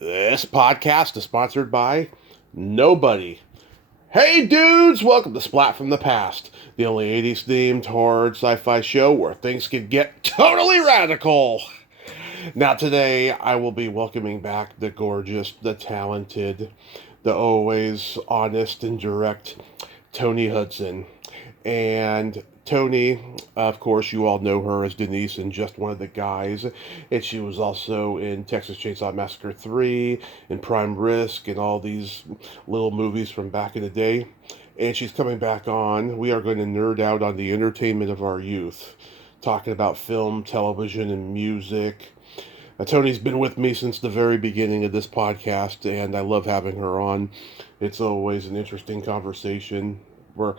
This podcast is sponsored by nobody. Hey dudes, welcome to Splat from the Past, the only 80s themed horror sci-fi show where things can get totally radical. Now today I will be welcoming back the gorgeous, the talented, the always honest and direct Toni Hudson. And Toni, of course, you all know her as Denise in Just One of the Guys. And she was also in Texas Chainsaw Massacre 3, and Prime Risk, and all these little movies from back in the day. And she's coming back on. We are going to nerd out on the entertainment of our youth, talking about film, television, and music. Toni's been with me since the very beginning of this podcast, and I love having her on. It's always an interesting conversation. We're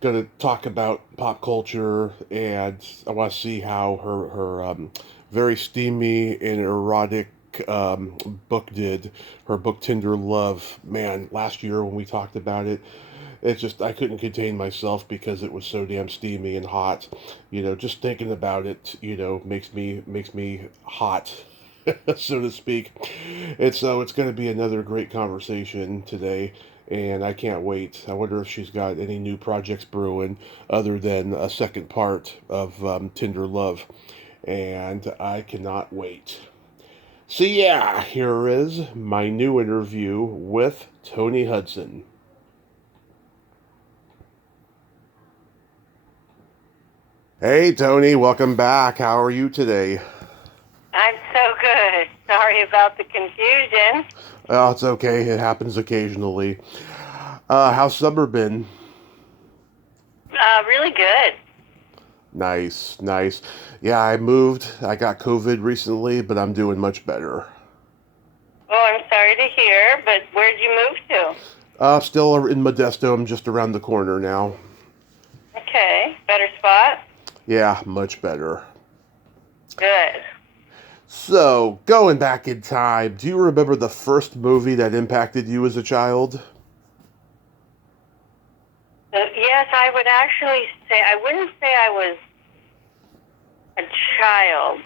going to talk about pop culture, and I want to see how her very steamy and erotic book did. Her book Tinder Love, man, last year when we talked about it, it's just I couldn't contain myself because it was so damn steamy and hot. Just thinking about it, makes me hot. So to speak. And so it's going to be another great conversation today, and I can't wait. I wonder if she's got any new projects brewing other than a second part of Tinder Love, and I cannot wait. So yeah, here is my new interview with Toni Hudson. Hey Toni, welcome back. How are you today? I'm so good. Sorry about the confusion. Oh, it's okay. It happens occasionally. How's summer been? Really good. Nice, nice. Yeah, I moved. I got COVID recently, but I'm doing much better. Oh, I'm sorry to hear, but where'd you move to? Still in Modesto. I'm just around the corner now. Okay, better spot? Yeah, much better. Good. So, going back in time, do you remember the first movie that impacted you as a child? Yes, I would actually say, I wouldn't say I was a child.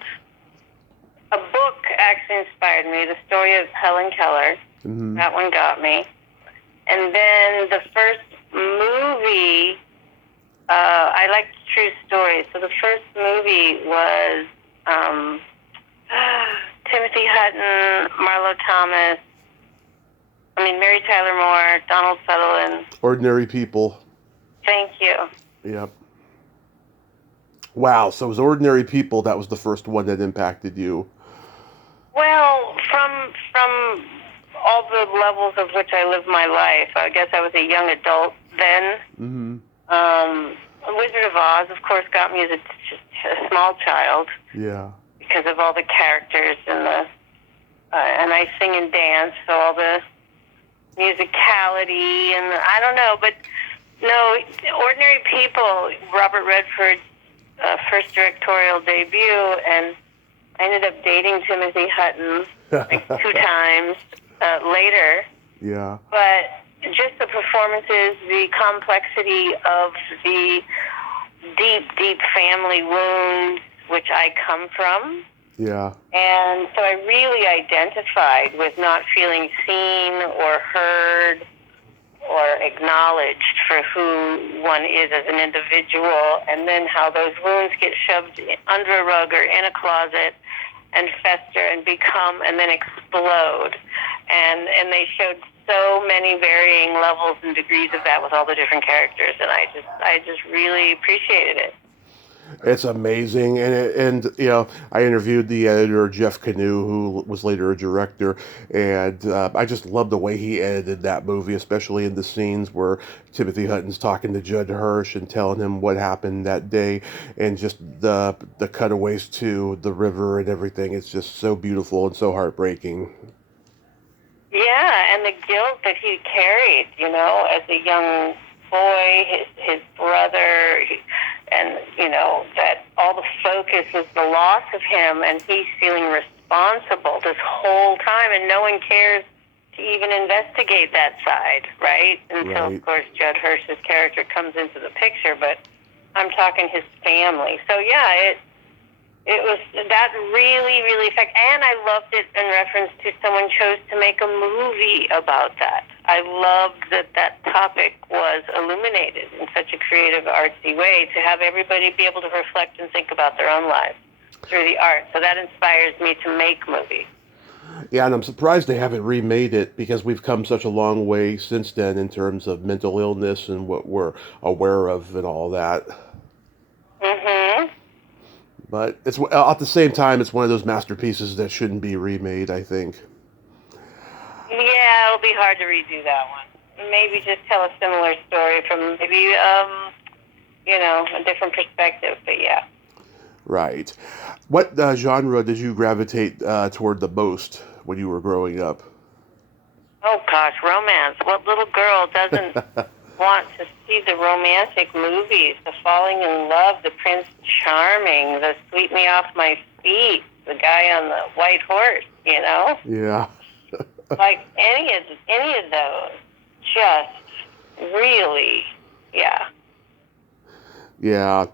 A book actually inspired me, the story of Helen Keller. Mm-hmm. That one got me. And then the first movie, I like true stories. So the first movie was Timothy Hutton, Mary Tyler Moore, Donald Sutherland. Ordinary People. Thank you. Yep. Wow, so it was Ordinary People that was the first one that impacted you. Well, from all the levels of which I lived my life, I guess I was a young adult then. Mm-hmm. Wizard of Oz, of course, got me as a small child. Yeah. Because of all the characters and I sing and dance, so all the musicality and I don't know, but no, Ordinary People, Robert Redford's first directorial debut, and I ended up dating Timothy Hutton like 2 times later. Yeah. But just the performances, the complexity of the deep, deep family wounds, which I come from. Yeah. And so I really identified with not feeling seen or heard or acknowledged for who one is as an individual, and then how those wounds get shoved under a rug or in a closet and fester and become and then explode. And they showed so many varying levels and degrees of that with all the different characters, and I just really appreciated it. It's amazing, and I interviewed the editor Jeff Canoe, who was later a director, and I just love the way he edited that movie, especially in the scenes where Timothy Hutton's talking to Judd Hirsch and telling him what happened that day, and just the cutaways to the river and everything. It's just so beautiful and so heartbreaking. Yeah, and the guilt that he carried, as a young boy, his brother, and, that all the focus was the loss of him, and he's feeling responsible this whole time, and no one cares to even investigate that side, right? Until, of course, Judd Hirsch's character comes into the picture, but I'm talking his family. So, yeah, It was that really, really affected, and I loved it in reference to someone chose to make a movie about that. I loved that that topic was illuminated in such a creative, artsy way to have everybody be able to reflect and think about their own lives through the art. So that inspires me to make movies. Yeah, and I'm surprised they haven't remade it because we've come such a long way since then in terms of mental illness and what we're aware of and all that. Mm-hmm. But it's at the same time, it's one of those masterpieces that shouldn't be remade, I think. Yeah, it'll be hard to redo that one. Maybe just tell a similar story from maybe, a different perspective. But yeah. Right. What genre did you gravitate toward the most when you were growing up? Oh gosh, romance. What little girl doesn't want to see the romantic movies, the falling in love, the Prince Charming, the sweep me off my feet, the guy on the white horse, Yeah. Like any of those, just really, yeah. Yeah.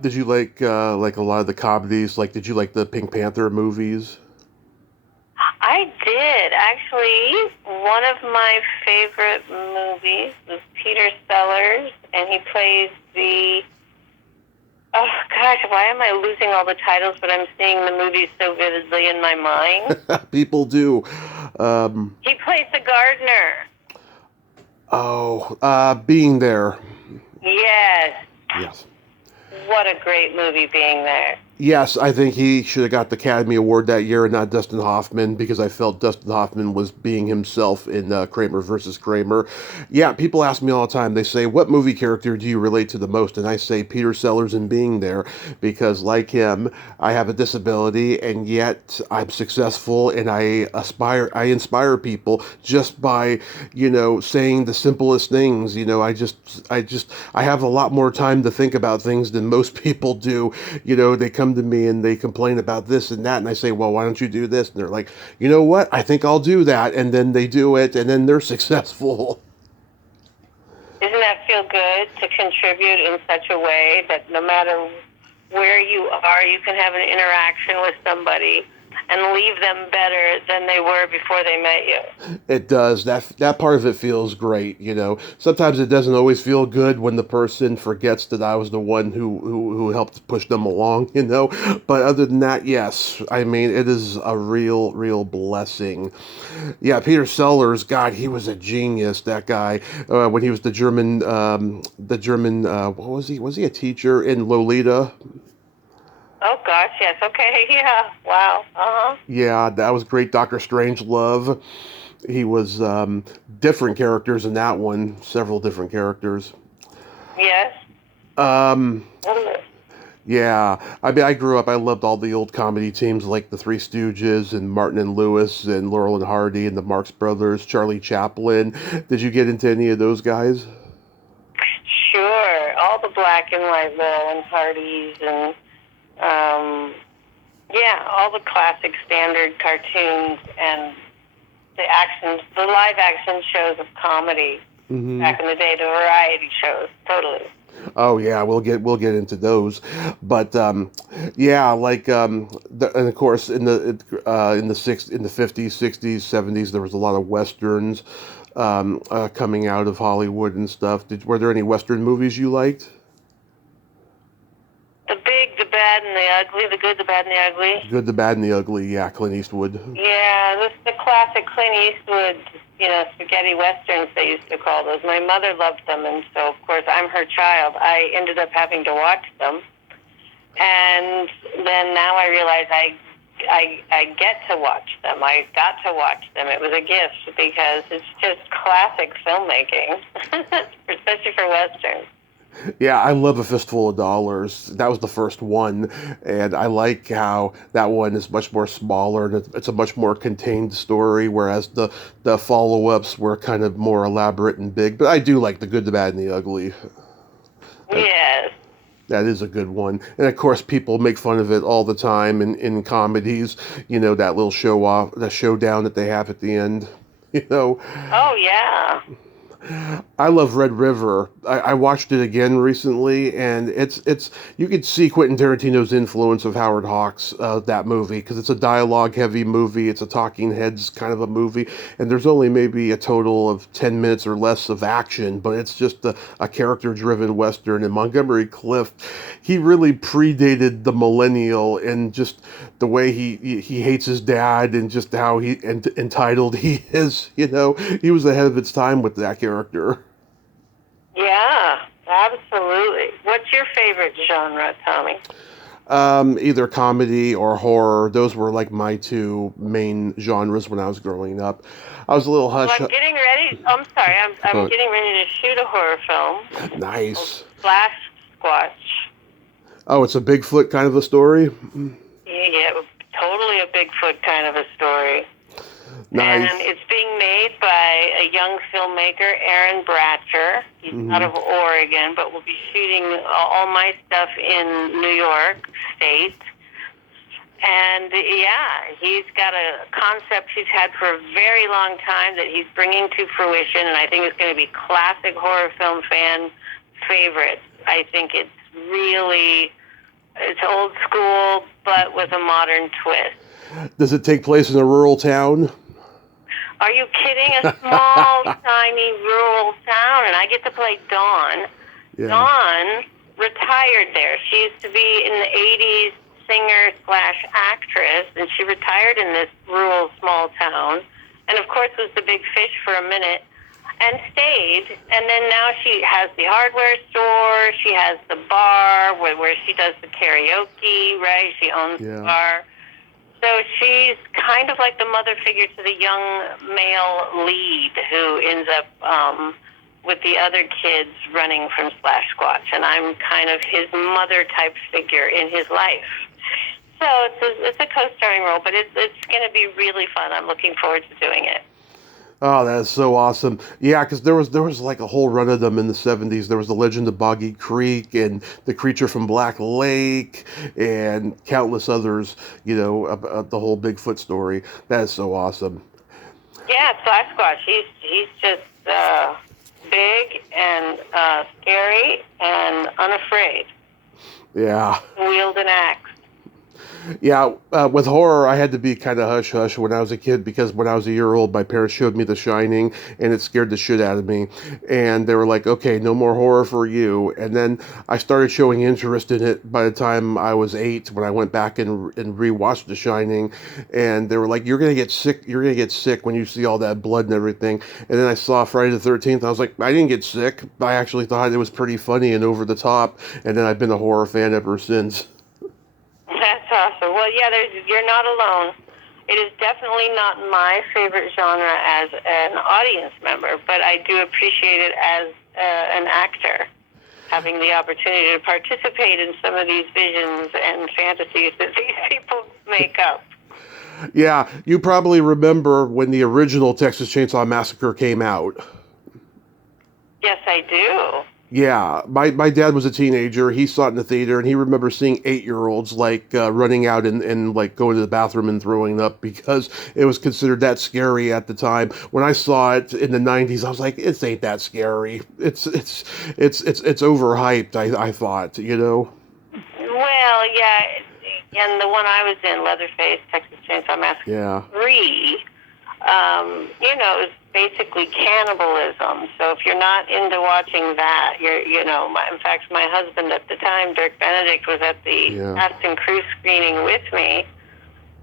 Did you like a lot of the comedies? Like, did you like the Pink Panther movies? I did. Actually, one of my favorite movies was Peter Sellers, and he plays the... Oh, gosh, why am I losing all the titles, but I'm seeing the movies so vividly in my mind? People do. He plays the gardener. Being There. Yes. Yes. What a great movie, Being There. Yes, I think he should have got the Academy Award that year and not Dustin Hoffman because I felt Dustin Hoffman was being himself in Kramer versus Kramer. Yeah, people ask me all the time, they say, what movie character do you relate to the most? And I say Peter Sellers in Being There because like him, I have a disability and yet I'm successful and I inspire people just by, saying the simplest things. I have a lot more time to think about things than most people do. They come to me and they complain about this and that, and I say, well, why don't you do this? And they're like, you know what? I think I'll do that. And then they do it, and then they're successful. Doesn't that feel good to contribute in such a way that no matter where you are, you can have an interaction with somebody and leave them better than they were before they met you? It does. That part of it feels great, Sometimes it doesn't always feel good when the person forgets that I was the one who helped push them along, But other than that, yes. I mean, it is a real blessing. Yeah, Peter Sellers, God, he was a genius, that guy. When he was the German, what was he? Was he a teacher in Lolita? Oh, gosh, yes. Okay, yeah. Wow. Uh-huh. Yeah, that was great. Dr. Strangelove. He was different characters in that one. Several different characters. Yes. Um, yeah. I mean, I grew up, I loved all the old comedy teams like the Three Stooges and Martin and Lewis and Laurel and Hardy and the Marx Brothers, Charlie Chaplin. Did you get into any of those guys? Sure. All the black and white Laurel and Hardys and... all the classic standard cartoons and the live action shows of comedy back in the day, the variety shows, totally. Oh yeah, we'll get into those, but and of course in the 50s, 60s, 70s there was a lot of westerns coming out of Hollywood and stuff. Were there any western movies you liked? The big, the bad, and the ugly. The good, the bad, and the ugly. Good, the bad, and the ugly. Yeah, Clint Eastwood. Yeah, the classic Clint Eastwood, spaghetti westerns they used to call those. My mother loved them, and so of course I'm her child. I ended up having to watch them, and then now I realize I get to watch them. I got to watch them. It was a gift because it's just classic filmmaking, especially for westerns. Yeah, I love A Fistful of Dollars. That was the first one, and I like how that one is much more smaller, and it's a much more contained story, whereas the follow-ups were kind of more elaborate and big. But I do like The Good, the Bad, and the Ugly. Yes. That is a good one. And of course, people make fun of it all the time in comedies, that little the showdown that they have at the end, Oh, yeah. I love Red River. I watched it again recently, and it's you could see Quentin Tarantino's influence of Howard Hawks, that movie, because it's a dialogue heavy movie. It's a talking heads kind of a movie, and there's only maybe a total of 10 minutes or less of action, but it's just a character driven western. And Montgomery Clift, he really predated the millennial, and just the way he hates his dad, and just how entitled he is. He was ahead of its time with that character. Yeah, absolutely. What's your favorite genre, Tommy? Either comedy or horror. Those were like my two main genres when I was growing up. I was a little Well, hush. I'm getting ready. I'm sorry. I'm Oh, getting ready to shoot a horror film. nice. Splash Squatch. Oh, it's a Bigfoot kind of a story. Yeah, totally a Bigfoot kind of a story. Nice. And it's being made by a young filmmaker, Aaron Bratcher. He's out of Oregon, but we'll be shooting all my stuff in New York State. And yeah, he's got a concept he's had for a very long time that he's bringing to fruition, and I think it's going to be classic horror film fan favorites. I think it's old school, but with a modern twist. Does it take place in a rural town? Are you kidding? A small, tiny, rural town, and I get to play Dawn. Yeah. Dawn retired there. She used to be in the 80s singer/actress, and she retired in this rural, small town, and of course was the big fish for a minute, and stayed, and then now she has the hardware store, she has the bar where she does the karaoke, right? She owns the bar. So she's kind of like the mother figure to the young male lead who ends up with the other kids running from Splash Squatch, and I'm kind of his mother-type figure in his life. So it's a co-starring role, but it's going to be really fun. I'm looking forward to doing it. Oh, that is so awesome. Yeah, because there was like a whole run of them in the 70s. There was The Legend of Boggy Creek and The Creature from Black Lake and countless others, the whole Bigfoot story. That is so awesome. Yeah, Splash Squatch. He's just big and scary and unafraid. Yeah. Wield an axe. Yeah, with horror, I had to be kind of hush-hush when I was a kid, because when I was a year old, my parents showed me The Shining, and it scared the shit out of me. And they were like, okay, no more horror for you. And then I started showing interest in it by the time I was 8, when I went back and rewatched The Shining. And they were like, you're going to get sick. You're going to get sick when you see all that blood and everything. And then I saw Friday the 13th. And I was like, I didn't get sick. I actually thought it was pretty funny and over the top. And then I've been a horror fan ever since. That's awesome. Well, yeah, you're not alone. It is definitely not my favorite genre as an audience member, but I do appreciate it as an actor, having the opportunity to participate in some of these visions and fantasies that these people make up. Yeah, you probably remember when the original Texas Chainsaw Massacre came out. Yes, I do. Yeah, my dad was a teenager. He saw it in the theater, and he remembers seeing 8-year-olds running out and like going to the bathroom and throwing up, because it was considered that scary at the time. When I saw it in the 90s, I was like, it ain't that scary. It's overhyped. I thought, Well, yeah, and the one I was in, Leatherface, Texas Chainsaw Massacre 3. It was basically cannibalism. So if you're not into watching that, in fact, my husband at the time, Dirk Benedict, was at the cast and crew screening with me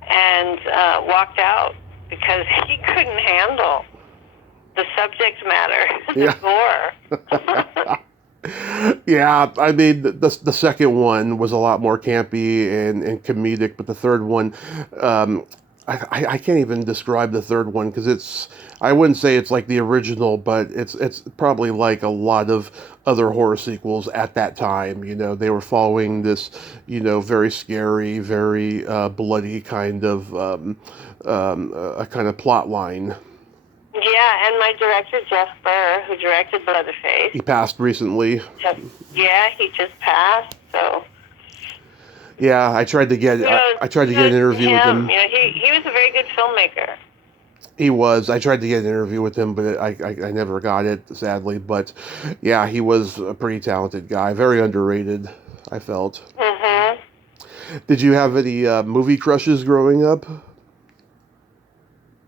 and walked out because he couldn't handle the subject matter, the gore. Yeah, I mean, the second one was a lot more campy and comedic, but the third one, I can't even describe the third one, because I wouldn't say it's like the original, but it's probably like a lot of other horror sequels at that time. They were following this, very scary, very bloody kind of a kind of plot line. Yeah, and my director, Jeff Burr, who directed Leatherface. He passed recently. He just passed, so... Yeah, I tried to get an interview with him. He was a very good filmmaker. He was. I tried to get an interview with him, but I never got it, sadly. But yeah, he was a pretty talented guy, very underrated, I felt. Mhm. Did you have any movie crushes growing up?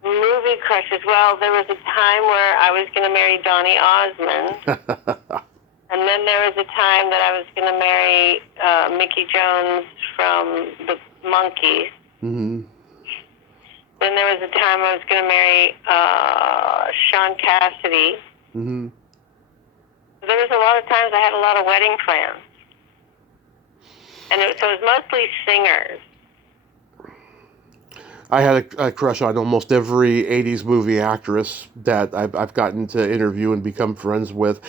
Movie crushes. Well, there was a time where I was going to marry Donny Osmond, and then there was a time that I was going to marry Mickey Jones from the Monkees. Hmm. Then there was a time I was going to marry Sean Cassidy. Hmm. There was a lot of times I had a lot of wedding plans. And so it was mostly singers. I had a crush on almost every 80s movie actress that I've gotten to interview and become friends with.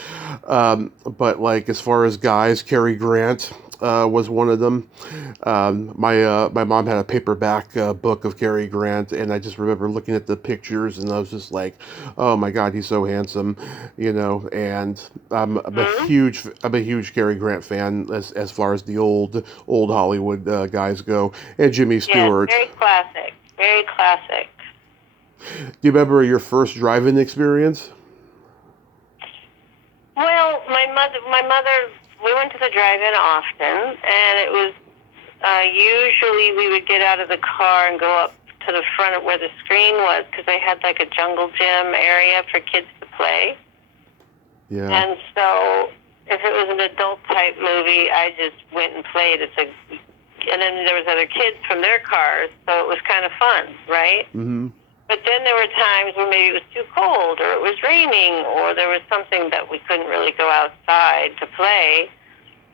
But like as far as guys, Cary Grant was one of them. My mom had a paperback book of Cary Grant, and I just remember looking at the pictures, and I was just like, "Oh my God, he's so handsome," you know. And I'm a huge Cary Grant fan as far as the old Hollywood guys go, and Jimmy Yes, Stewart. very classic. Very classic. Do you remember your first drive-in experience? Well, my mother, we went to the drive-in often, and it was usually we would get out of the car and go up to the front of where the screen was, because they had like a jungle gym area for kids to play. Yeah. And so if it was an adult-type movie, I just went and played. And then there was other kids from their cars, so it was kind of fun, right? Mm-hmm. But then there were times where maybe it was too cold, or it was raining, or there was something that we couldn't really go outside to play,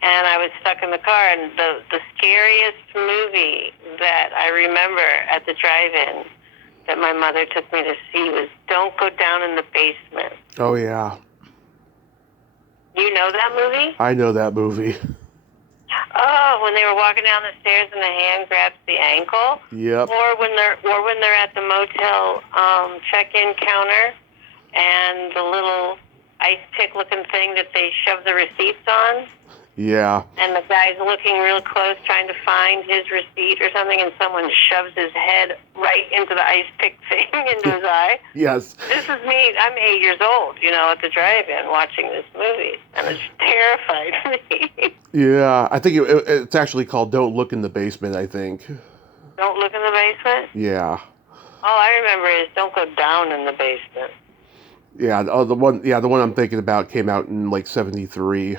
and I was stuck in the car. And the scariest movie that I remember at the drive-in that my mother took me to see was Don't Go Down in the Basement. Oh, yeah. You know that movie? I know that movie. Oh, when they were walking down the stairs and the hand grabs the ankle. Yep. Or when they're at the motel check-in counter, and the little ice pick looking thing that they shove the receipts on. Yeah. And the guy's looking real close, trying to find his receipt or something, and someone shoves his head right into the ice pick thing into his eye. Yes. This is me. I'm 8 years old, at the drive-in watching this movie, and it terrified me. Yeah, I think it's actually called Don't Look in the Basement, I think. Don't Look in the Basement? Yeah. All I remember is Don't Go Down in the Basement. Yeah, the one I'm thinking about came out in like 73.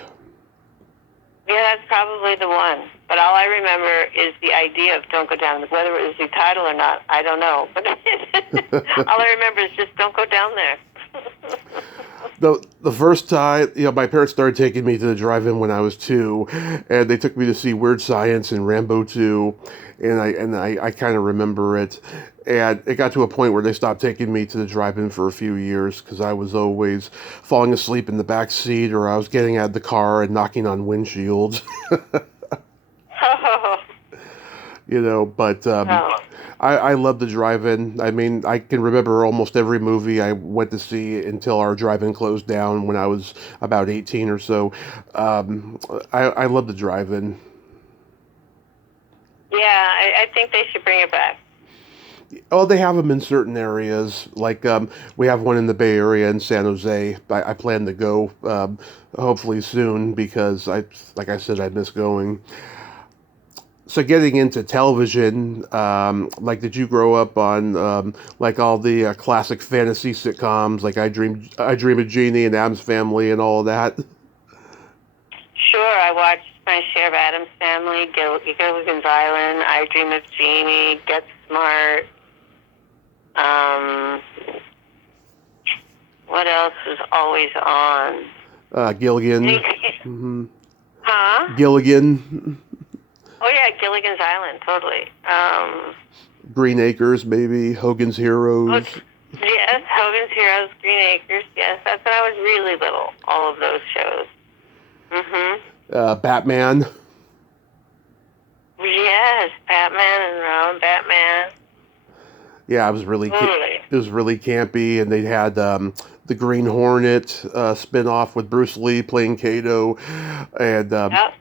Yeah, that's probably the one. But all I remember is the idea of Don't Go Down. Whether it was the title or not, I don't know. But all I remember is just don't go down there. The first time, my parents started taking me to the drive-in when I was 2, and they took me to see Weird Science and Rambo 2, and I kind of remember it. And it got to a point where they stopped taking me to the drive-in for a few years because I was always falling asleep in the back seat, or I was getting out of the car and knocking on windshields. But I love the drive-in. I mean, I can remember almost every movie I went to see until our drive-in closed down when I was about 18 or so. I love the drive-in. Yeah, I think they should bring it back. Oh, they have them in certain areas. Like we have one in the Bay Area in San Jose. I plan to go hopefully soon because like I said, I miss going. So getting into television, like did you grow up on like all the classic fantasy sitcoms, like I Dream of Jeannie and Addams Family and all of that? Sure, I watched my share of Addams Family, Gilligan's Island, I Dream of Jeannie, Get Smart. What else was always on? Gilligan. Mm-hmm. Huh? Gilligan. Oh yeah, Gilligan's Island, totally. Green Acres, maybe. Hogan's Heroes. Yes, Hogan's Heroes, Green Acres. Yes, that's when I was really little. All of those shows. Batman. Yes, Batman and Batman. Yeah, it was really campy, and they had the Green Hornet spin-off with Bruce Lee playing Kato, and Yep.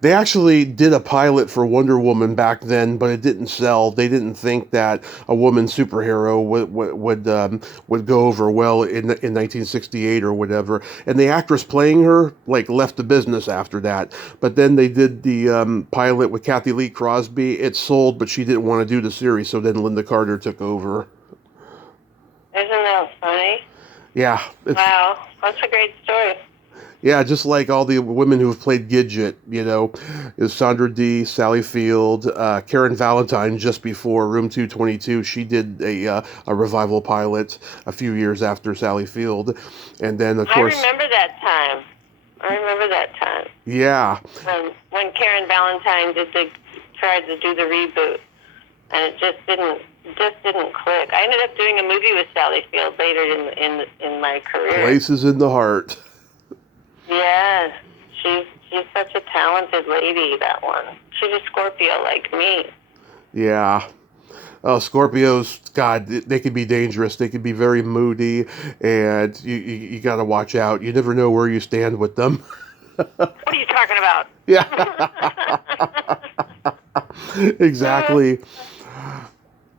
They actually did a pilot for Wonder Woman back then, but it didn't sell. They didn't think that a woman superhero would go over well in 1968 or whatever. And the actress playing her like left the business after that. But then they did the pilot with Kathy Lee Crosby. It sold, but she didn't want to do the series, so then Linda Carter took over. Isn't that funny? Yeah. Wow, that's a great story. Yeah, just like all the women who have played Gidget, is Sandra Dee, Sally Field, Karen Valentine just before Room 222. She did a revival pilot a few years after Sally Field. And then, of course... I remember that time. Yeah. When Karen Valentine tried to do the reboot, and it just didn't click. I ended up doing a movie with Sally Field later in my career. Places in the Heart. Yes, she's such a talented lady, that one. She's a Scorpio like me. Yeah. Scorpios, God, they can be dangerous. They can be very moody, and you got to watch out. You never know where you stand with them. What are you talking about? Yeah. Exactly.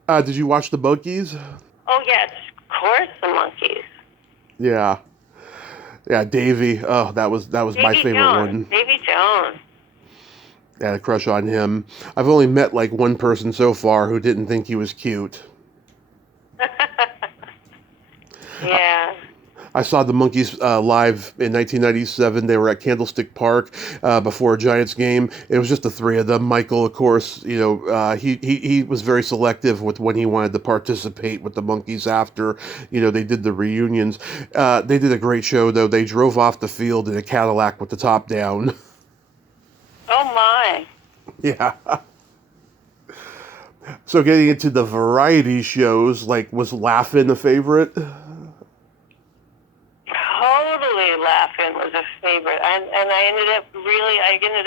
Did you watch the Monkees? Oh, yes, of course, the Monkees. Yeah. Yeah, Davy. Oh, that was my favorite one. Davy Jones. I had a crush on him. I've only met like one person so far who didn't think he was cute. Yeah. I saw the Monkees live in 1997. They were at Candlestick Park before a Giants game. It was just the three of them. Michael, of course, he was very selective with when he wanted to participate with the Monkees after, they did the reunions. They did a great show, though. They drove off the field in a Cadillac with the top down. Oh, my. Yeah. So getting into the variety shows, was Laugh-In a favorite? Totally Laugh-In was a favorite. And I ended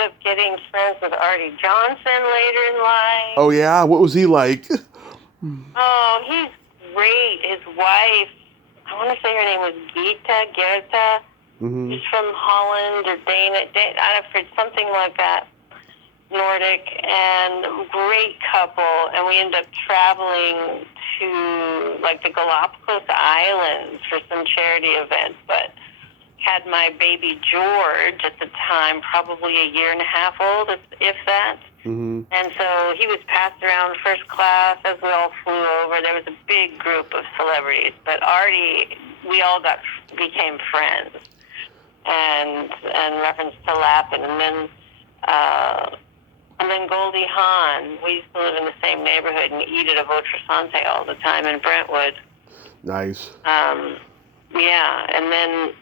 up getting friends with Arte Johnson later in life. Oh, yeah? What was he like? Oh, he's great. His wife, I want to say her name was Gerta. Mm-hmm. She's from Holland or I've heard something like that. Nordic, and great couple. And we ended up traveling to the Galapagos Islands for some charity event, but had my baby George at the time, probably a year and a half old, if that. Mm-hmm. And so he was passed around first class as we all flew over. There was a big group of celebrities, but Artie, we all became friends, and reference to Laugh-In, and then Goldie Hawn. We used to live in the same neighborhood and eat at a Votre Sante all the time in Brentwood. Nice. Yeah, and then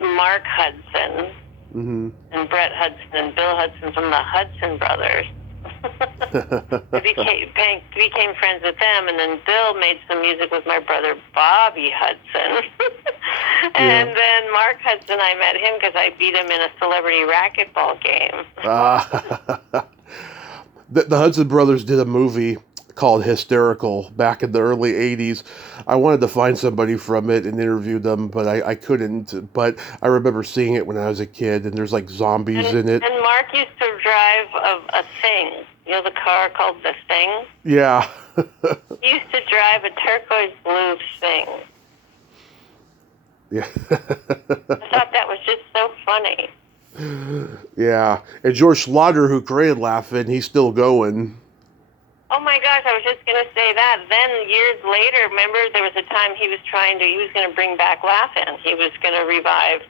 Mark Hudson, mm-hmm. and Brett Hudson and Bill Hudson from the Hudson Brothers. became friends with them, and then Bill made some music with my brother Bobby Hudson. And then Mark Hudson, I met him because I beat him in a celebrity racquetball game. The Hudson Brothers did a movie called Hysterical back in the early 80s. I wanted to find somebody from it and interview them, but I couldn't. But I remember seeing it when I was a kid, and there's zombies in it. And Mark used to drive a Thing. The car called the Thing? Yeah. He used to drive a turquoise blue Thing. Yeah. I thought that was just so funny. Yeah. And George Schlatter, who created Laugh-In, he's still going. Oh my gosh, I was just going to say that. Then years later, remember there was a time he was going to bring back Laugh-In. He was going to revive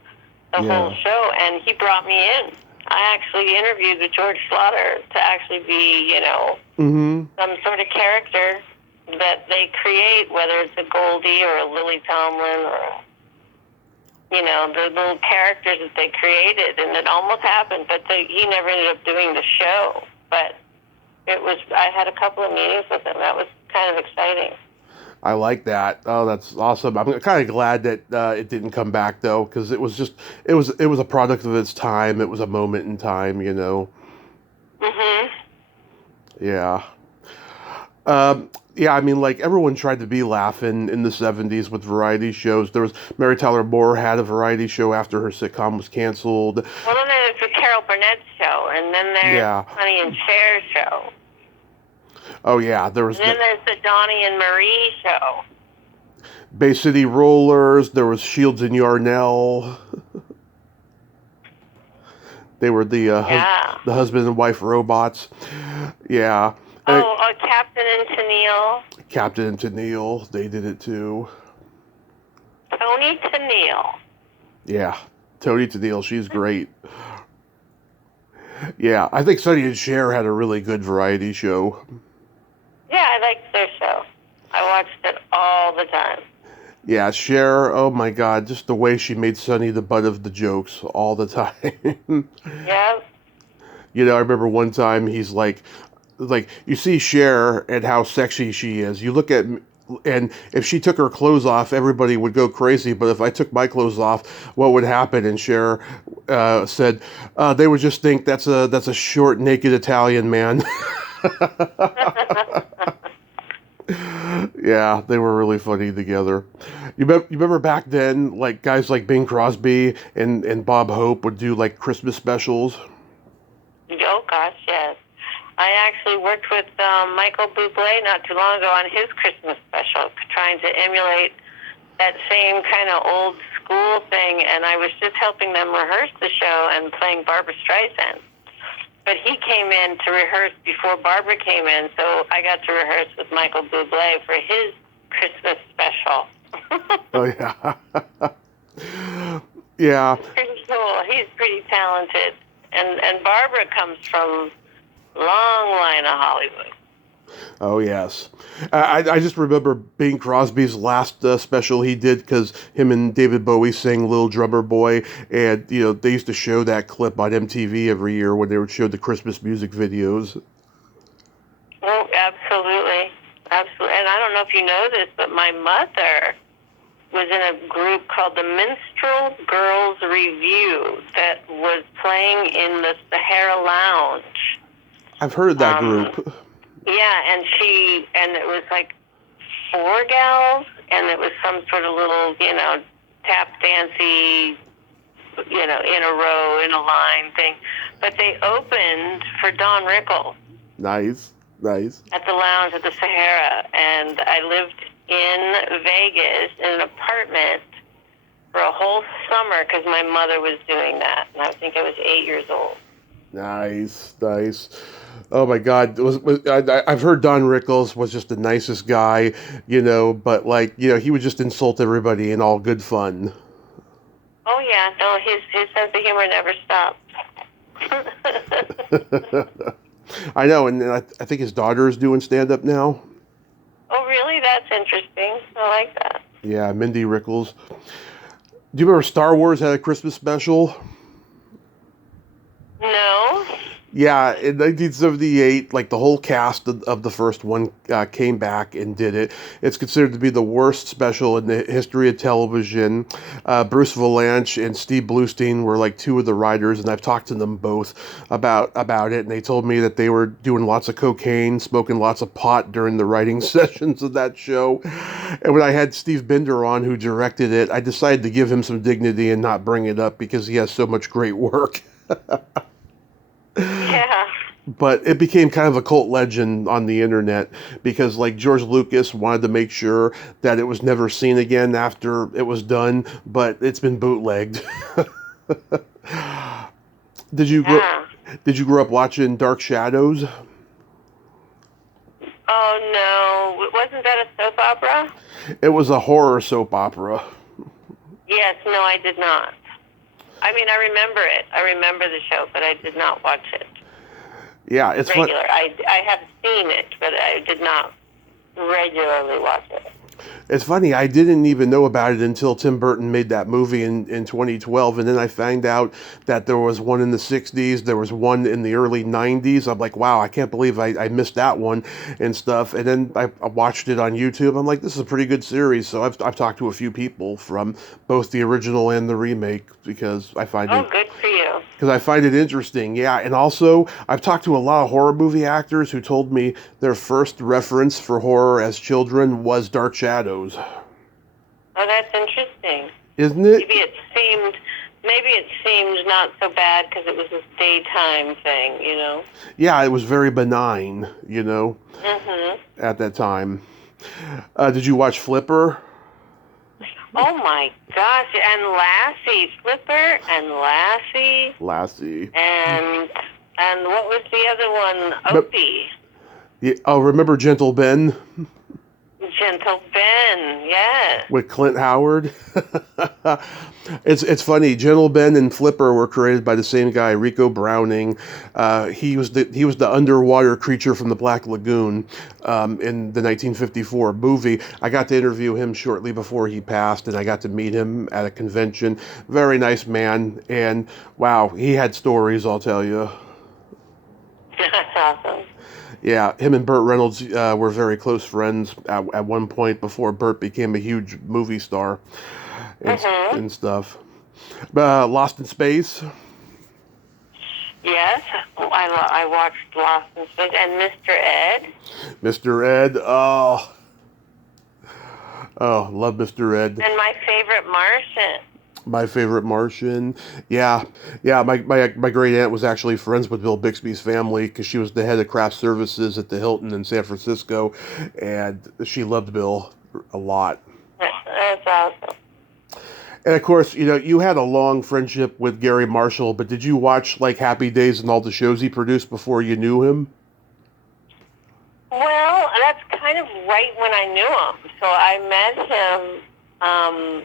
the whole show, and he brought me in. I actually interviewed with George Schlatter to actually be, mm-hmm. some sort of character that they create, whether it's a Goldie or a Lily Tomlin or, the little characters that they created. And it almost happened, but he never ended up doing the show. But I had a couple of meetings with him. That was kind of exciting. I like that. Oh, that's awesome. I'm kind of glad that it didn't come back though, because it was a product of its time. It was a moment in time, Mhm. Yeah. Yeah, I mean, everyone tried to be Laugh-In in the 70s with variety shows. There was Mary Tyler Moore had a variety show after her sitcom was canceled. Well, then there's Carol Carol Burnett's show, and then there's Sonny and Cher's show. Oh yeah, there was. And then there's the Donnie and Marie show. Bay City Rollers. There was Shields and Yarnell. They were the husband and wife robots. Yeah. Captain and Tennille. Captain and Tennille. They did it too. Toni Tennille. Yeah. Toni Tennille. She's great. Yeah. I think Sonny and Cher had a really good variety show. Yeah, I liked their show. I watched it all the time. Yeah, Cher, oh my God, just the way she made Sonny the butt of the jokes all the time. Yeah. You know, I remember one time he's like, you see Cher and how sexy she is. You look at, and if she took her clothes off, everybody would go crazy. But if I took my clothes off, what would happen? And Cher said, they would just think that's a short, naked Italian man. Yeah, they were really funny together. You remember back then, like guys like Bing Crosby and Bob Hope would do like Christmas specials? Oh gosh, yes. I actually worked with Michael Bublé not too long ago on his Christmas special, trying to emulate that same kind of old school thing, and I was just helping them rehearse the show and playing Barbra Streisand. But he came in to rehearse before Barbara came in, so I got to rehearse with Michael Bublé for his Christmas special. Oh, yeah. Yeah. Pretty cool. He's pretty talented. And Barbara comes from a long line of Hollywood. Oh, yes. I just remember Bing Crosby's last special he did, because him and David Bowie sang Little Drummer Boy, and, you know, they used to show that clip on MTV every year when they would show the Christmas music videos. Oh, absolutely. Absolutely. And I don't know if you know this, but my mother was in a group called the Minstrel Girls Review that was playing in the Sahara Lounge. I've heard of that group. Yeah, and it was like 4 gals, and it was some sort of little, you know, tap dancey, you know, in a row, in a line thing. But they opened for Don Rickles. Nice. At the lounge at the Sahara, and I lived in Vegas in an apartment for a whole summer because my mother was doing that, and I think I was 8 years old. Nice. Oh my God! I've heard Don Rickles was just the nicest guy, you know, but like, you know, he would just insult everybody in all good fun. Oh yeah, no, his sense of humor never stopped. I know, and I think his daughter is doing stand-up now. Oh really? That's interesting. I like that. Yeah, Mindy Rickles. Do you remember Star Wars had a Christmas special? No. Yeah, in 1978, like the whole cast of the first one came back and did it. It's considered to be the worst special in the history of television. Bruce Vilanch and Steve Bluestein were like 2 of the writers, and I've talked to them both about it, and they told me that they were doing lots of cocaine, smoking lots of pot during the writing sessions of that show. And when I had Steve Binder on, who directed it, I decided to give him some dignity and not bring it up because he has so much great work. Yeah. But it became kind of a cult legend on the internet because, like, George Lucas wanted to make sure that it was never seen again after it was done, but it's been bootlegged. Did you grow up watching Dark Shadows? Oh no, wasn't that a soap opera? It was a horror soap opera. Yes, no, I did not. I mean, I remember it. I remember the show, but I did not watch it. Yeah, it's regular. I have seen it, but I did not regularly watch it. It's funny, I didn't even know about it until Tim Burton made that movie in 2012, and then I found out that there was one in the 60s, there was one in the early 90s. I'm like, wow, I can't believe I missed that one and stuff. And then I watched it on YouTube. I'm like, this is a pretty good series. So I've talked to a few people from both the original and the remake because I find Oh, good for you. Because I find it interesting, yeah. And also, I've talked to a lot of horror movie actors who told me their first reference for horror as children was Dark Shadows. Oh, that's interesting. Isn't it? Maybe it seemed maybe it seemed not so bad because it was this daytime thing, you know? Yeah, it was very benign, Mm-hmm. at that time. Did you watch Flipper? Oh, my gosh. And Lassie. Flipper and Lassie. Lassie. And what was the other one? But- Opie. Yeah, oh, remember Gentle Ben? Gentle Ben, yes. With Clint Howard. It's funny. Gentle Ben and Flipper were created by the same guy, Rico Browning. He was the underwater creature from the Black Lagoon in the 1954 movie. I got to interview him shortly before he passed, and I got to meet him at a convention. Very nice man, and wow, he had stories, I'll tell you. That's awesome. Yeah, him and Burt Reynolds were very close friends at one point before Burt became a huge movie star and stuff. Lost in Space. Yes, I watched Lost in Space and Mr. Ed. Mr. Ed, oh, love Mr. Ed. And my favorite Martian. My favorite Martian. Yeah. My great aunt was actually friends with Bill Bixby's family because she was the head of craft services at the Hilton in San Francisco, and she loved Bill a lot. That's awesome. And of course, you had a long friendship with Garry Marshall, but did you watch like Happy Days and all the shows he produced before you knew him? Well, that's kind of right when I knew him. So I met him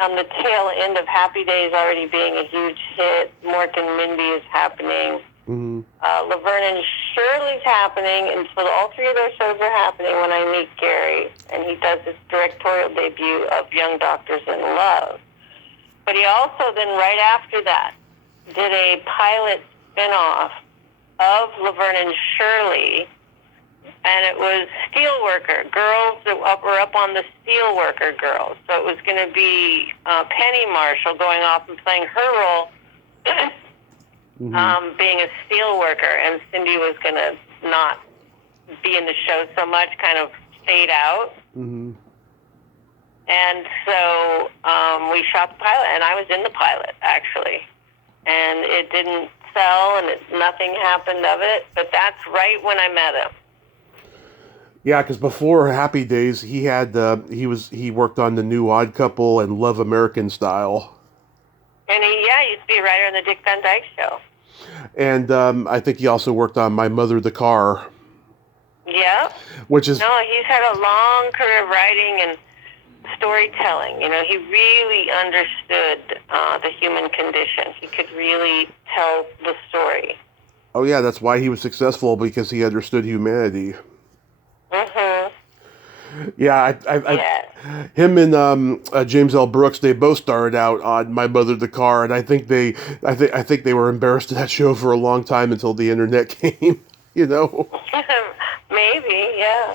on the tail end of Happy Days already being a huge hit. Mork and Mindy is happening. Mm-hmm. Laverne and Shirley's happening, and so all three of those shows are happening when I meet Garry, and he does his directorial debut of Young Doctors in Love. But he also then, right after that, did a pilot spinoff of Laverne and Shirley, and it was Steelworker, girls that were up on the Steelworker girls. So it was going to be Penny Marshall going off and playing her role, being a steelworker, and Cindy was going to not be in the show so much, kind of fade out. Mm-hmm. And so we shot the pilot, and I was in the pilot, actually. And it didn't sell, and nothing happened of it, but that's right when I met him. Yeah, because before Happy Days, he worked on The New Odd Couple and Love American Style. And he used to be a writer on the Dick Van Dyke Show. And I think he also worked on My Mother the Car. Yeah. Which is... No, he's had a long career of writing and storytelling. He really understood the human condition. He could really tell the story. Oh, yeah, that's why he was successful, because he understood humanity. Mm-hmm. Yeah, him and James L. Brooks, they both started out on My Mother the Car, and I think they were embarrassed of that show for a long time until the internet came. Maybe, yeah.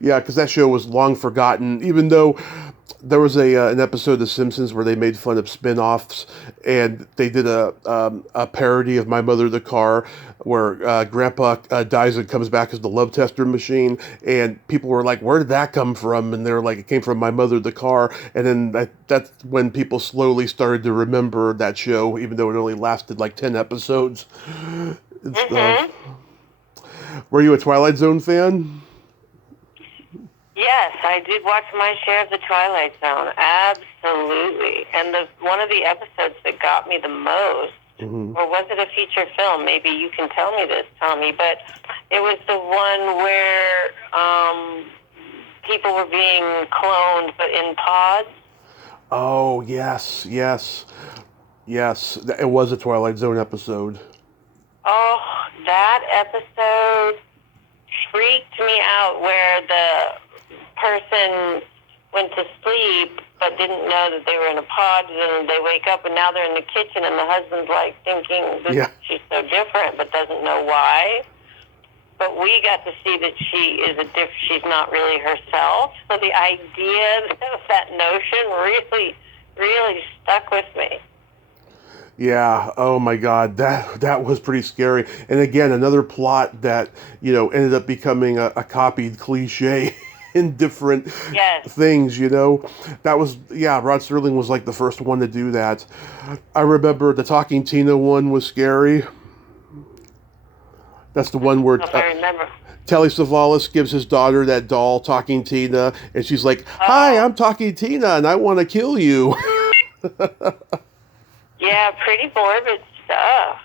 Yeah, because that show was long forgotten, even though there was an episode of The Simpsons where they made fun of spin-offs, and they did a parody of My Mother the Car, where Grandpa dies and comes back as the love tester machine, and people were like, where did that come from? And they were like, it came from My Mother the Car, and then that's when people slowly started to remember that show, even though it only lasted like 10 episodes and stuff. Were you a Twilight Zone fan? Yes, I did watch my share of The Twilight Zone, absolutely. And one of the episodes that got me the most, or was it a feature film? Maybe you can tell me this, Tommy, but it was the one where people were being cloned, but in pods. Oh, yes. It was a Twilight Zone episode. Oh, that episode freaked me out, where the person went to sleep but didn't know that they were in a pod, and they wake up and now they're in the kitchen, and the husband's like thinking she's so different but doesn't know why. But we got to see that she's not really herself. So the idea of that notion really, really stuck with me. Yeah, oh my God, that was pretty scary. And again, another plot that, ended up becoming a copied cliche. in different Yes. things, you know. That was, yeah, Rod Serling was like the first one to do that. I remember the Talking Tina one was scary. That's the one where If I remember. Telly Savalas gives his daughter that doll, Talking Tina, and she's like, "Hi, Oh, I'm Talking Tina, and I want to kill you." yeah, pretty morbid stuff.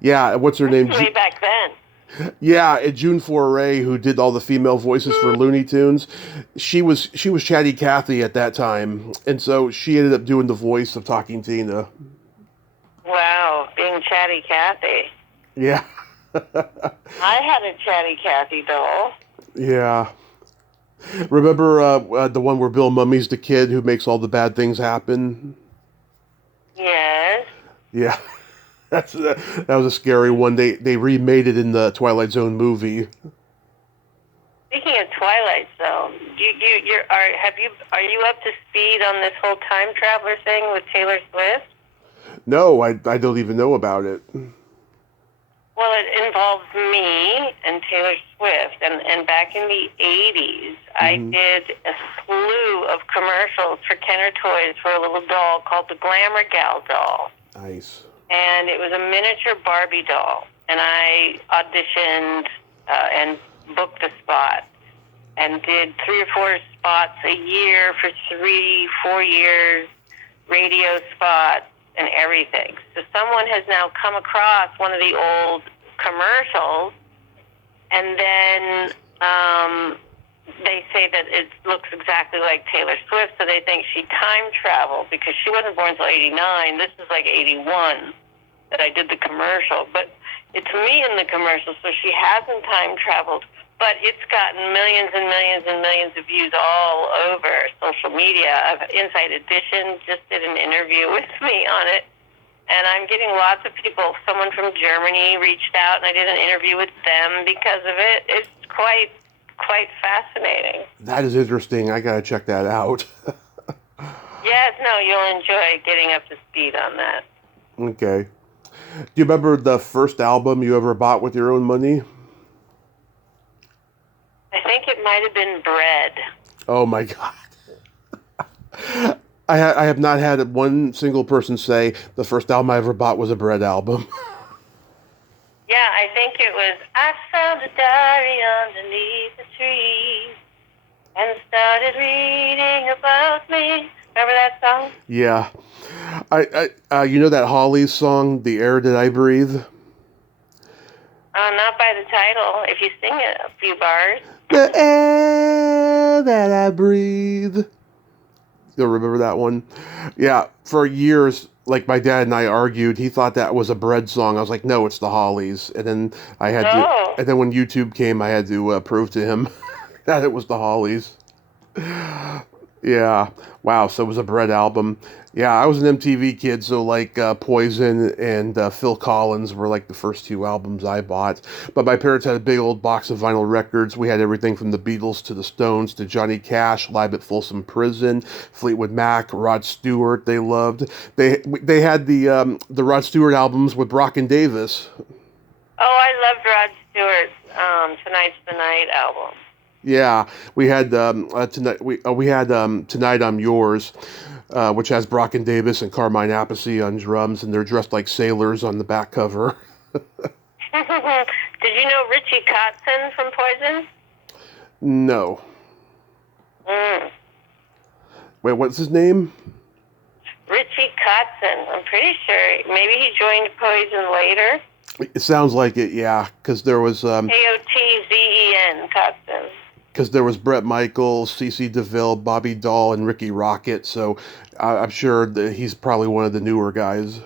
Yeah, what's her name? Way back then. Yeah, and June Foray, who did all the female voices for Looney Tunes, she was Chatty Cathy at that time, and so she ended up doing the voice of Talking Tina. Wow, being Chatty Cathy. Yeah, I had a Chatty Cathy doll. yeah. Remember the one where Bill Mummy's the kid who makes all the bad things happen? Yes. Yeah, that was a scary one. They remade it in the Twilight Zone movie. Speaking of Twilight Zone, are you up to speed on this whole time traveler thing with Taylor Swift? No, I don't even know about it. Well, it involves me and Taylor Swift, and back in the 80s, I did a slew of commercials for Kenner Toys for a little doll called the Glamour Gal doll. Nice. And it was a miniature Barbie doll, and I auditioned and booked the spot and did 3 or 4 spots a year for 3-4 years, radio spots, and everything. So someone has now come across one of the old commercials, and then they say that it looks exactly like Taylor Swift, so they think she time traveled because she wasn't born until 89. This is like 81 that I did the commercial. But it's me in the commercial, so she hasn't time traveled. But it's gotten millions and millions and millions of views all over social media. Inside Edition just did an interview with me on it. And I'm getting lots of people. Someone from Germany reached out, and I did an interview with them because of it. It's quite fascinating. That is interesting. I gotta check that out. Yes, no, you'll enjoy getting up to speed on that. Okay. Do you remember the first album you ever bought with your own money? I think it might have been Bread. Oh my God. I have not had one single person say the first album I ever bought was a Bread album. Yeah, I think it was, I found a diary underneath the tree and started reading about me. Remember that song? Yeah. You know that Hollies song, The Air That I Breathe? Not by the title. If you sing it a few bars. The air that I breathe. You'll remember that one? Yeah, for years, like my dad and I argued. He thought that was a Bread song. I was like, no, it's the Hollies. And then and then when YouTube came, I had to prove to him that it was the Hollies. Yeah. Wow. So it was a Bread album. Yeah, I was an MTV kid, so like Poison and Phil Collins were like the first 2 albums I bought. But my parents had a big old box of vinyl records. We had everything from the Beatles to the Stones to Johnny Cash, Live at Folsom Prison, Fleetwood Mac, Rod Stewart. They loved. They had the Rod Stewart albums with Brock and Davis. Oh, I loved Rod Stewart's Tonight's the Night album. Yeah, we had tonight. We had Tonight I'm Yours, which has Brock and Davis and Carmine Appice on drums, and they're dressed like sailors on the back cover. Did you know Richie Kotzen from Poison? No. Wait, what's his name? Richie Kotzen. I'm pretty sure. Maybe he joined Poison later. It sounds like it, yeah, because there was Kotzen, Kotzen. Because there was Bret Michaels, CeCe DeVille, Bobby Dahl, and Ricky Rocket, so I'm sure that he's probably one of the newer guys.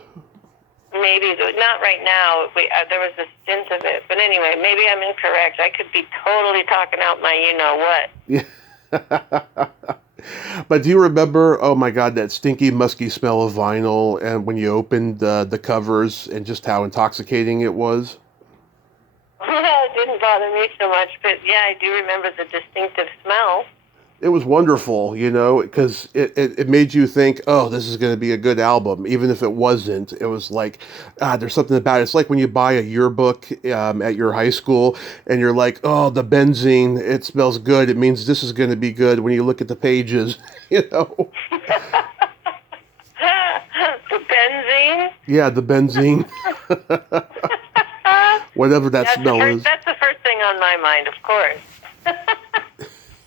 Maybe, not right now. There was a stint of it. But anyway, maybe I'm incorrect. I could be totally talking out my you-know-what. Yeah. But do you remember, oh my God, that stinky, musky smell of vinyl, and when you opened the covers, and just how intoxicating it was? It didn't bother me so much, but yeah, I do remember the distinctive smell. It was wonderful, because it made you think, oh, this is going to be a good album, even if it wasn't. It was like, there's something about it. It's like when you buy a yearbook at your high school, and you're like, oh, the benzene, it smells good. It means this is going to be good when you look at the pages, The benzene? Yeah, the benzene. Whatever that smell is. That's the first thing on my mind, of course.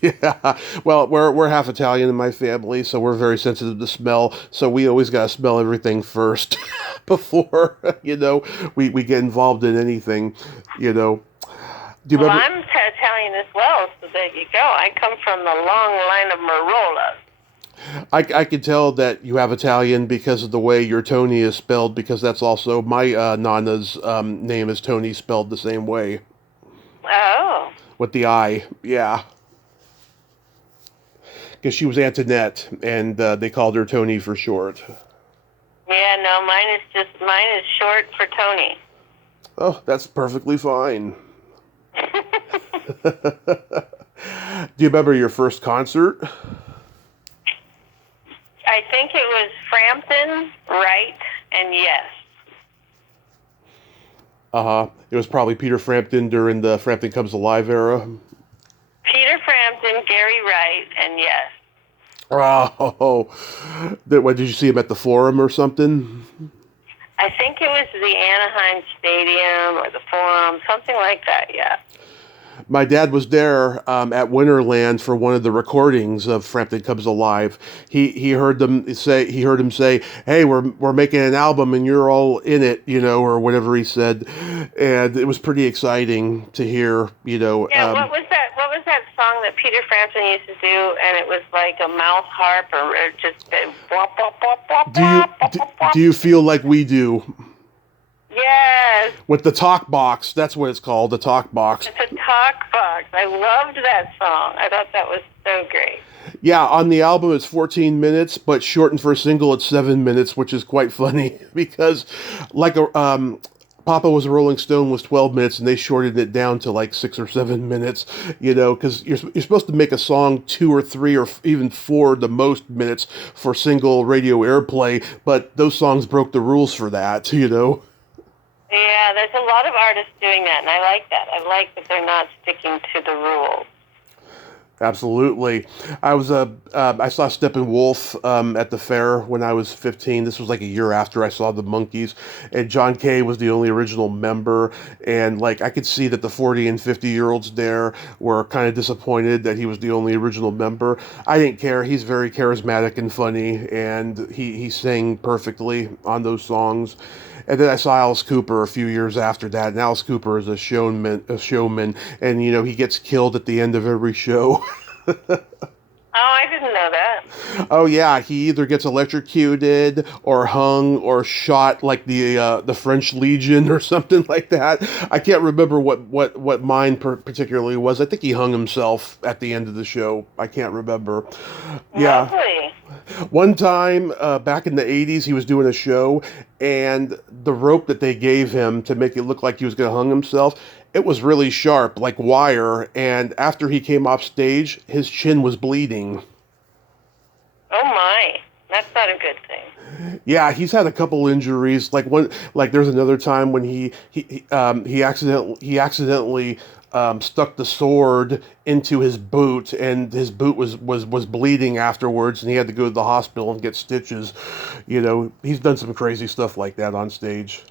Yeah, well, we're half Italian in my family, so we're very sensitive to smell. So we always gotta smell everything first before we get involved in anything. Do you Well, remember? I'm Italian as well, so there you go. I come from the long line of Marolas. I can tell that you have Italian because of the way your Toni is spelled, because that's also my Nana's name is Toni, spelled the same way Oh. with the I. Yeah. Because she was Antoinette, and they called her Toni for short. Yeah, no, mine is short for Toni. Oh, that's perfectly fine. Do you remember your first concert? I think it was Frampton, Wright, and Yes. Uh-huh. It was probably Peter Frampton during the Frampton Comes Alive era. Peter Frampton, Garry Wright, and Yes. Oh, what, did you see him at the Forum or something? I think it was the Anaheim Stadium or the Forum, something like that, yeah. My dad was there at Winterland for one of the recordings of Frampton Comes Alive. He heard him say, "Hey, we're making an album and you're all in it," or whatever he said, and it was pretty exciting to hear. Yeah, what was that? What was that song that Peter Frampton used to do? And it was like a mouth harp or just bop, bop, bop, bop, do you feel like we do? Yes. With the talk box, that's what it's called, the talk box. It's a talk box. I loved that song. I thought that was so great. Yeah, on the album it's 14 minutes, but shortened for a single it's 7 minutes, which is quite funny because Papa Was a Rolling Stone was 12 minutes and they shortened it down to like 6 or 7 minutes, because you're supposed to make a song 2 or 3 or even 4 the most minutes for single radio airplay, but those songs broke the rules for that. Yeah, there's a lot of artists doing that, and I like that. I like that they're not sticking to the rules. Absolutely. I saw Steppenwolf at the fair when I was 15. This was like a year after I saw the Monkees, and John Kay was the only original member. And like I could see that the 40 and 50-year-olds there were kind of disappointed that he was the only original member. I didn't care. He's very charismatic and funny, and he sang perfectly on those songs. And then I saw Alice Cooper a few years after that, and Alice Cooper is a showman, and he gets killed at the end of every show. Oh, I didn't know that. Oh yeah, he either gets electrocuted or hung or shot like the French Legion or something like that. I can't remember what mine particularly was. I think he hung himself at the end of the show. I can't remember. Yeah. Lovely. One time back in the 80s, he was doing a show, and the rope that they gave him to make it look like he was going to hang himself, it was really sharp, like wire, and after he came off stage, his chin was bleeding. Oh my, that's not a good thing. Yeah, he's had a couple injuries. There's another time when he accidentally stuck the sword into his boot, and his boot was bleeding afterwards, and he had to go to the hospital and get stitches. He's done some crazy stuff like that on stage.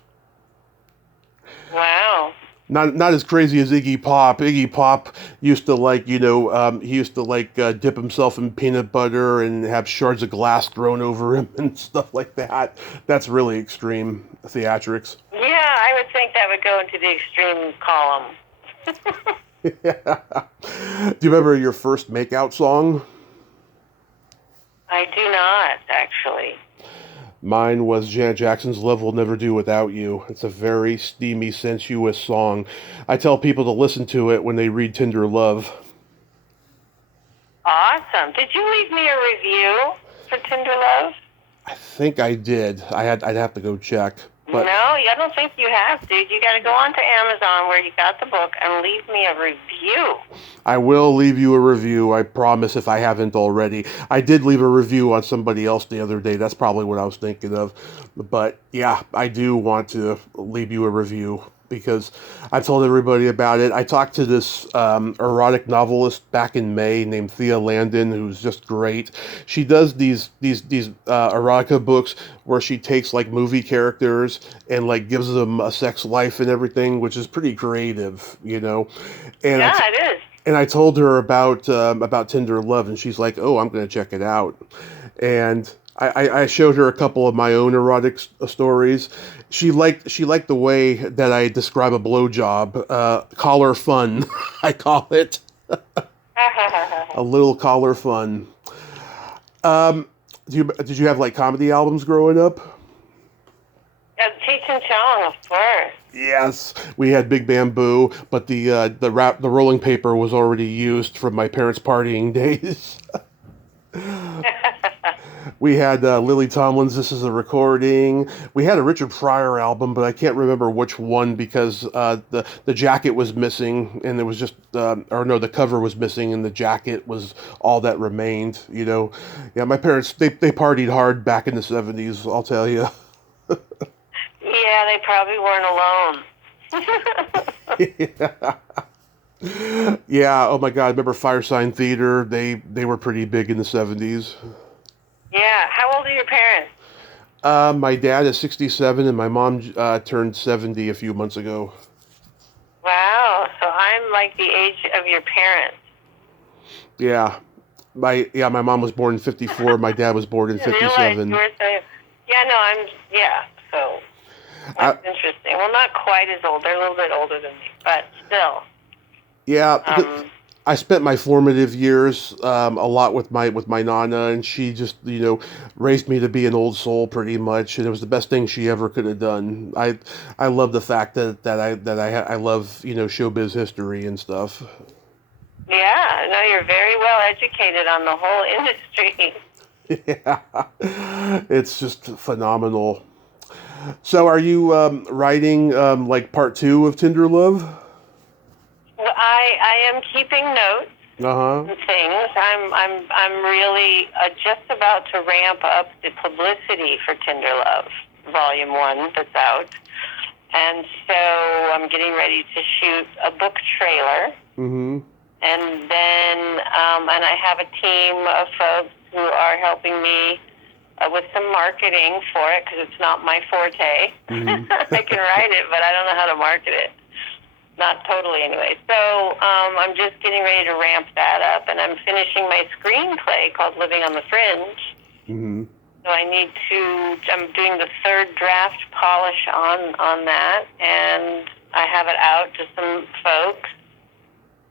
Wow. Not as crazy as Iggy Pop. Iggy Pop used to dip himself in peanut butter and have shards of glass thrown over him and stuff like that. That's really extreme theatrics. Yeah, I would think that would go into the extreme column. Yeah. Do you remember your first makeout song? I do not, actually. Mine was Janet Jackson's Love Will Never Do Without You. It's a very steamy, sensuous song. I tell people to listen to it when they read Tinder Love. Awesome. Did you leave me a review for Tinder Love? I think I did. I'd have to go check. But no, I don't think you have, dude. You got to go onto Amazon where you got the book and leave me a review. I will leave you a review, I promise, if I haven't already. I did leave a review on somebody else the other day. That's probably what I was thinking of. But yeah, I do want to leave you a review because I told everybody about it. I talked to this erotic novelist back in May named Thea Landon, who's just great. She does these erotica books where she takes like movie characters and like gives them a sex life and everything, which is pretty creative, you know. And Yeah, it is. and I told her about Tinder Love, and she's like, "Oh, I'm going to check it out." And I showed her a couple of my own erotic stories. She liked the way that I describe a blowjob, collar fun, I call it, a little collar fun. Did you have like comedy albums growing up? Cheech and Chong, of course. Yes, we had Big Bamboo, but the rolling paper was already used from my parents' partying days. We had Lily Tomlin's "This Is a Recording." We had a Richard Pryor album, but I can't remember which one because the jacket was missing, and it was just or no, the cover was missing, and the jacket was all that remained. You know, yeah, my parents they partied hard back in the '70s. I'll tell you. Yeah, they probably weren't alone. Yeah. Yeah. Oh my God! Remember Firesign Theater? They were pretty big in the '70s. Yeah. How old are your parents? My dad is 67, and my mom turned 70 a few months ago. Wow. So I'm like the age of your parents. Yeah. My mom was born in 54. My dad was born in I realized 57. you were saying, yeah, no, so that's interesting. Well, not quite as old. They're a little bit older than me, but still. Yeah. I spent my formative years a lot with my nana, and she just raised me to be an old soul pretty much, and it was the best thing she ever could have done. I love the fact that I love showbiz history and stuff. Yeah, no, you're very well educated on the whole industry. Yeah, it's just phenomenal. So, are you writing like part two of Tinder Love? Well, I am keeping notes Uh-huh. and things. I'm really just about to ramp up the publicity for Tinder Love, Volume 1 that's out. And so I'm getting ready to shoot a book trailer. Mm-hmm. And then, and I have a team of folks who are helping me with some marketing for it because it's not my forte. Mm-hmm. I can write it, but I don't know how to market it. Not totally, anyway. So I'm just getting ready to ramp that up, and I'm finishing my screenplay called Living on the Fringe. Mm-hmm. So I'm doing the third draft polish on that, and I have it out to some folks,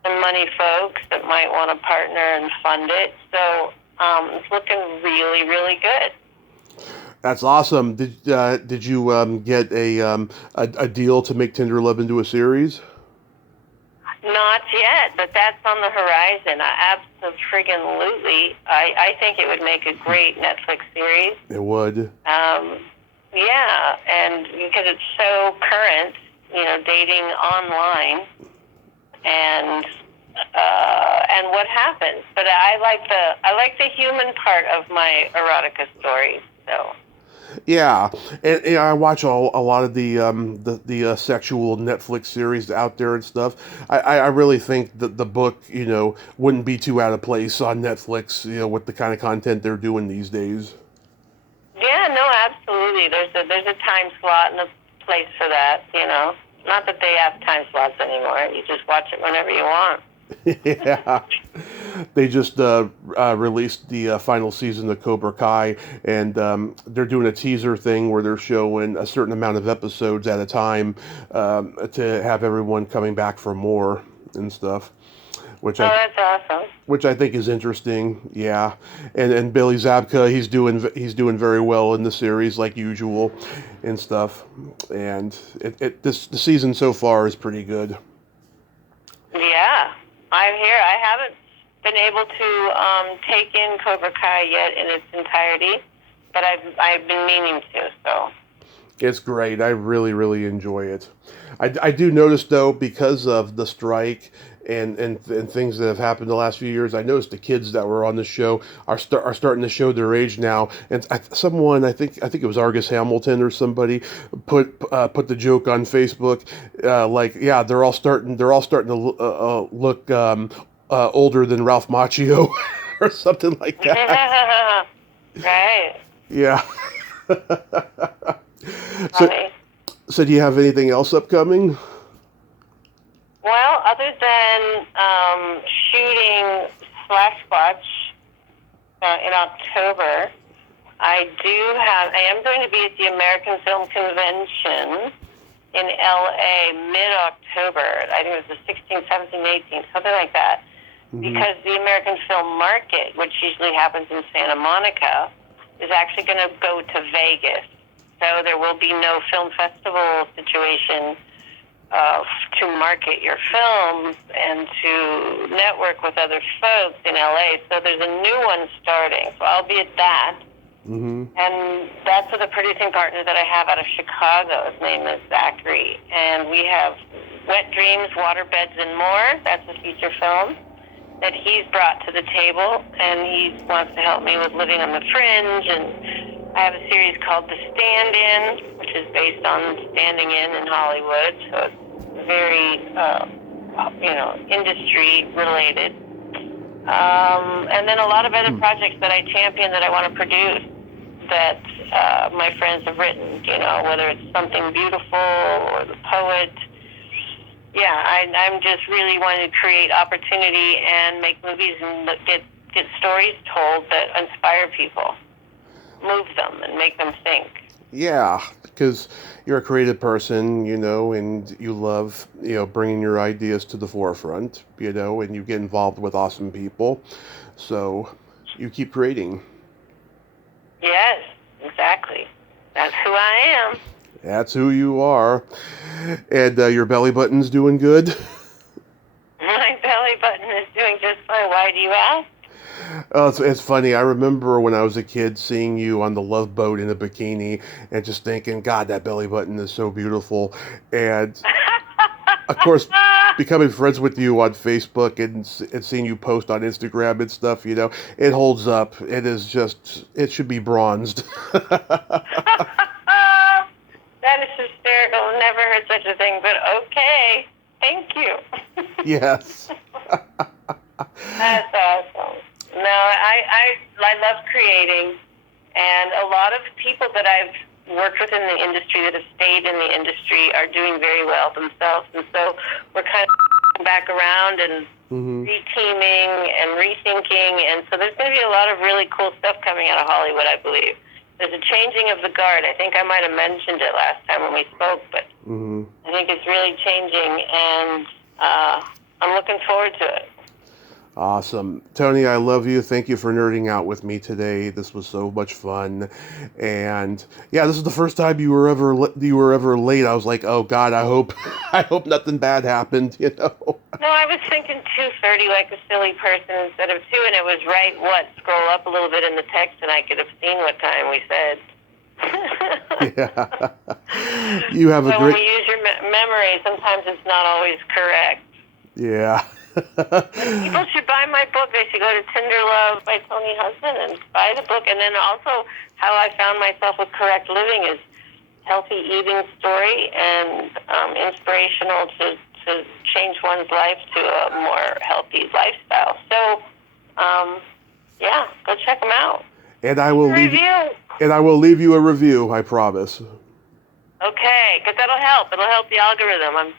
some money folks that might want to partner and fund it. So it's looking really, really good. That's awesome. Did you get a deal to make Tinder Love into a series? Not yet, but that's on the horizon. Absolutely. I think it would make a great Netflix series. It would. Yeah, and because it's so current, dating online, and what happens. But I like the human part of my erotica stories. So. Yeah, and I watch a lot of the sexual Netflix series out there and stuff. I really think that the book wouldn't be too out of place on Netflix with the kind of content they're doing these days. Yeah, no, absolutely. There's a time slot and a place for that. Not that they have time slots anymore. You just watch it whenever you want. Yeah. They just released the final season of Cobra Kai, and they're doing a teaser thing where they're showing a certain amount of episodes at a time to have everyone coming back for more and stuff. That's awesome. Which I think is interesting, yeah. And Billy Zabka, he's doing very well in the series like usual, and stuff. And the season so far is pretty good. Yeah, I'm here. I haven't been able to take in Cobra Kai yet in its entirety, but I've been meaning to. So. It's great. I really, really enjoy it. I do notice though, because of the strike and things that have happened the last few years, I noticed the kids that were on the show are starting to show their age now. And someone, I think it was Argus Hamilton or somebody, put the joke on Facebook, like, yeah, they're all starting to look older than Ralph Macchio or something like that. Right. Yeah. So, Funny. so do you have anything else upcoming? Well, other than shooting Splash in October, I am going to be at the American Film Convention in LA mid-October. I think it was the 16th, 17th, 18th, something like that. Because the American Film Market, which usually happens in Santa Monica, is actually going to go to Vegas. So there will be no film festival situation to market your films and to network with other folks in LA. So there's a new one starting. So I'll be at that. And that's with a producing partner that I have out of Chicago. His name is Zachary. And we have Wet Dreams, Waterbeds, and More. That's a feature film that he's brought to the table. And he wants to help me with Living on the Fringe. And I have a series called The Stand-In, which is based on standing in Hollywood. So it's very, industry related. And then a lot of other projects that I champion that I want to produce that my friends have written, whether it's Something Beautiful or The Poet. Yeah, I'm just really wanting to create opportunity and make movies and get stories told that inspire people, move them, and make them think. Yeah, because you're a creative person, and you love, bringing your ideas to the forefront, and you get involved with awesome people. So you keep creating. Yes, exactly. That's who I am. That's who you are. And your belly button's doing good? My belly button is doing just fine. Why do you ask? Oh, it's funny. I remember when I was a kid seeing you on the Love Boat in a bikini and just thinking, God, that belly button is so beautiful. And of course, becoming friends with you on Facebook and seeing you post on Instagram and stuff, it holds up. It should be bronzed. That is hysterical. Never heard such a thing, but okay. Thank you. Yes. That's awesome. No, I love creating, and a lot of people that I've worked with in the industry that have stayed in the industry are doing very well themselves, and so we're kind of back around and reteaming and rethinking, and so there's going to be a lot of really cool stuff coming out of Hollywood, I believe. There's a changing of the guard. I think I might have mentioned it last time when we spoke, but I think it's really changing, and I'm looking forward to it. Awesome. Toni, I love you. Thank you for nerding out with me today. This was so much fun. And yeah, this is the first time you were ever late. I was like, "Oh God, I hope nothing bad happened," No, I was thinking 2:30 like a silly person instead of 2, and it was right, scroll up a little bit in the text and I could have seen what time we said. Yeah. You have a great... when you use your memory, sometimes it's not always correct. Yeah. People should buy my book. They should go to Tinder Love by Toni Hudson and buy the book. And then also, how I found myself with Correct Living is healthy eating story and inspirational to change one's life to a more healthy lifestyle. So, yeah, go check them out. And I will leave you a review. I promise. Okay, because that'll help. It'll help the algorithm. I'm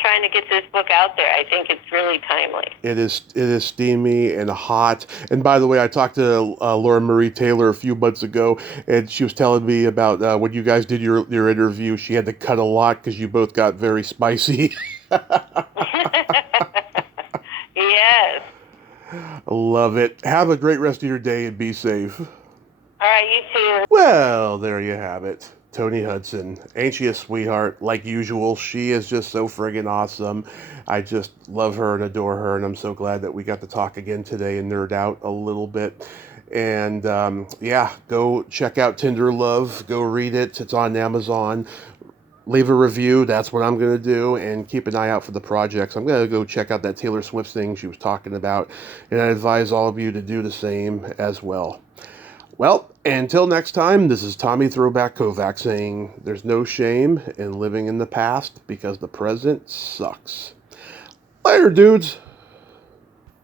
trying to get this book out there. I think it's really timely. It is steamy and hot. And by the way, I talked to Laura Marie Taylor a few months ago, and she was telling me about when you guys did your interview. She had to cut a lot because you both got very spicy. Yes. Love it. Have a great rest of your day and be safe. All right, you too. Well, there you have it. Toni Hudson. Ain't she a sweetheart? Like usual, she is just so friggin' awesome. I just love her and adore her, and I'm so glad that we got to talk again today and nerd out a little bit. And yeah, go check out Tinder Love. Go read it. It's on Amazon. Leave a review. That's what I'm going to do. And keep an eye out for the projects. I'm going to go check out that Taylor Swift thing she was talking about. And I advise all of you to do the same as well. Well, until next time, this is Tommy Throwback Kovac saying there's no shame in living in the past because the present sucks. Later, dudes.